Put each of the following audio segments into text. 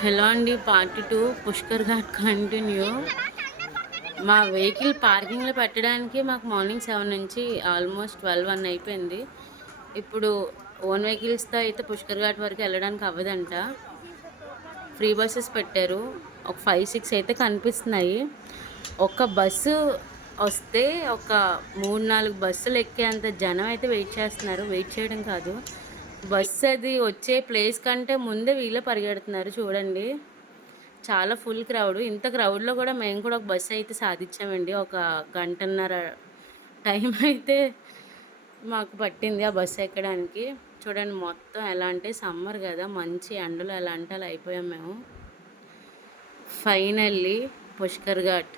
Hello అండి. Part 2 Pushkar ghat continue. మా vehicle పార్కింగ్‌లో పెట్టడానికి మాకు మార్నింగ్ 7 నుంచి ఆల్మోస్ట్ 12, 1 అయిపోయింది. ఇప్పుడు ఓన్ వెహికల్స్‌తో అయితే పుష్కర్ ఘాట్ వరకు వెళ్ళడానికి అవ్వదంట. ఫ్రీ బసెస్ పెట్టారు. ఒక 5, 6 అయితే కనిపిస్తున్నాయి. ఒక బస్సు వస్తే ఒక 3, 4 బస్సులు ఎక్కేంత జనం అయితే వెయిట్ చేస్తున్నారు. వెయిట్ చేయడం కాదు. బస్సు అది వచ్చే ప్లేస్ కంటే ముందే వీళ్ళే పరిగెడుతున్నారు చూడండి. చాలా ఫుల్ క్రౌడ్. ఇంత క్రౌడ్‌లో గూడా మేము కూడా ఒక బస్ అయితే సాధిచ్చామండి. ఒక గంటన్నర టైం అయితే మాకు పట్టింది ఆ బస్ ఎక్కడానికి. చూడండి మొత్తం ఎలా అంటే సమ్మర్ గదా! మంచి ఎండలో ఎలా అంటే అలా అయిపోయాం మేము. ఫైనల్లీ పుష్కర్ ఘాట్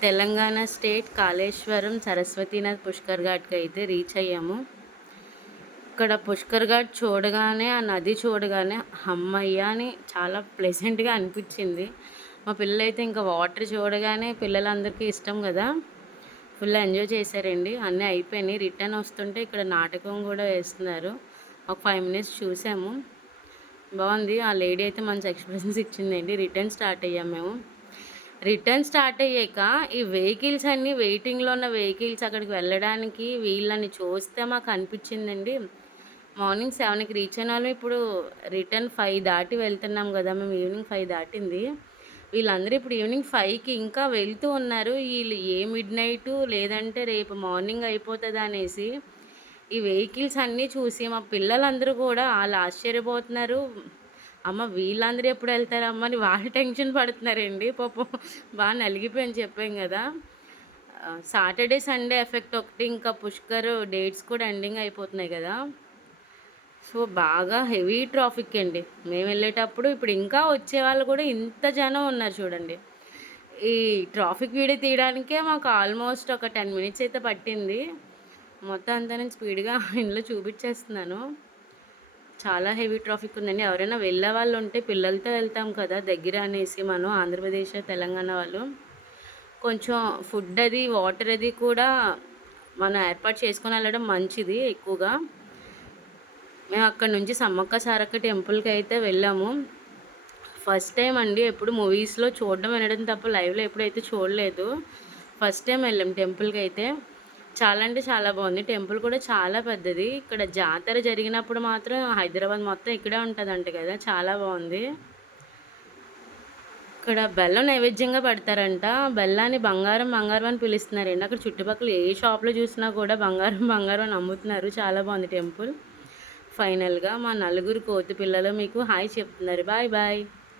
తెలంగాణ స్టేట్ కాళేశ్వరం సరస్వతీనాథ్ పుష్కర్ ఘాట్‌కయితే రీచ్ అయ్యాము. ఇక్కడ పుష్కర్ ఘాట్ చూడగానే, ఆ నది చూడగానే హమ్మయ్య! అని చాలా ప్లెజెంట్‌గా అనిపిచ్చింది. మా పిల్లలైతే ఇంకా వాటర్ చూడగానే పిల్లలందరికీ ఇష్టం గదా! ఫుల్ ఎంజాయ్ చేశారండి. అన్నీ అయిపోయినాయి. రిటర్న్ వస్తుంటే ఇక్కడ నాటకం గూడా వేస్తున్నారు. ఒక 5 మినిట్స్ చూసాము. బావుంది. ఆ లేడీ అయితే మంచి ఎక్స్‌ప్రెషన్స్ ఇచ్చిందండి. రిటర్న్ స్టార్ట్ అయ్యాం మేము. రిటర్న్ స్టార్ట్ అయ్యాక ఈ వెహికల్స్ అన్నీ వెయిటింగ్‌లో ఉన్న వెహికల్స్ అక్కడికి వెళ్ళడానికి వీళ్ళని చూస్తే మాకు అనిపిచ్చిందండి. మార్నింగ్ 7కి రీచ్ అయినోళ్ళం ఇప్పుడు రిటర్న్ 5 దాటి వెళ్తున్నాం గదా! మేము ఈవినింగ్ 5 దాటింది. వీళ్ళందరూ ఇప్పుడు ఈవినింగ్ 5కి ఇంకా వెళ్తూ ఉన్నారు. ఈళ్ళు ఏ మిడ్‌నైటు లేదంటే రేపు మార్నింగ్ అయిపోతదనేసి ఈ వెహికల్స్ అన్నీ చూసి మా పిల్లలందరూ కూడా ఆళ్ళు ఆశ్చర్యపోతున్నారు. అమ్మ వీళ్ళందరూ ఎప్పుడెళ్తారమ్మా అని వాళ్ళు టెన్షన్ పడుతున్నారండి. పాపం నలిగిపోయాను చెప్పాం గదా! సాటర్‌డే, సండే ఎఫెక్ట్ ఒకటి ఇంకా పుష్కర్ డేట్స్ కూడా ఎండింగ్ అయిపోతున్నాయి గదా! సో, బాగా హెవీ ట్రాఫిక్ అండి. మేమెళ్ళేటప్పుడు ఇప్పుడు ఇంకా వచ్చేవాళ్ళు కూడా ఇంత జనం ఉన్నారు చూడండి. ఈ ట్రాఫిక్ వీడియో తీయడానికే మాకు ఆల్మోస్ట్ ఒక 10 మినిట్స్ అయితే పట్టింది. మొత్తం అంతా నేను స్పీడ్‌గా ఇందులో చూపిచ్చేస్తున్నాను. చాలా హెవీ ట్రాఫిక్ ఉందండి. ఎవరైనా వెళ్ళేవాళ్ళుంటే పిల్లలతో వెళ్తాం కదా! దగ్గర అనేసి మనం ఆంధ్రప్రదేశ్, తెలంగాణ వాళ్ళు. కొంచెం ఫుడ్ అది, వాటర్ అది కూడా మనం ఏర్పాటు చేసుకొని వెళ్ళడం మంచిది ఎక్కువగా. మేము అక్కడి నుంచి సమ్మక్క సారక్క టెంపుల్‌కైతే వెళ్ళాము. ఫస్ట్ టైమ్ అండి. ఎప్పుడు మూవీస్‌లో చూడడం, వినడం తప్ప లైవ్‌లో ఎప్పుడైతే చూడలేదు. ఫస్ట్ టైమ్ వెళ్ళాం టెంపుల్‌కైతే. చాలా అంటే చాలా బావుంది. టెంపుల్ కూడా చాలా పెద్దది. ఇక్కడ జాతర జరిగినప్పుడు మాత్రం హైదరాబాద్ మొత్తం ఇక్కడే ఉంటదంట కదా! చాలా బావుంది. ఇక్కడ బెల్లం నైవేద్యంగా పెడతారంట. బెల్లాన్ని బంగారం, బంగారం అని పిలుస్తున్నారండి. అక్కడ చుట్టుపక్కల ఏ షాప్‌లో చూసినా కూడా బంగారం, బంగారం అని అమ్ముతున్నారు. చాలా బావుంది టెంపుల్. ఫైనల్‌గా మా నలుగురు కోతి పిల్లలు మీకు హాయ్ చెప్తున్నారు. Bye bye.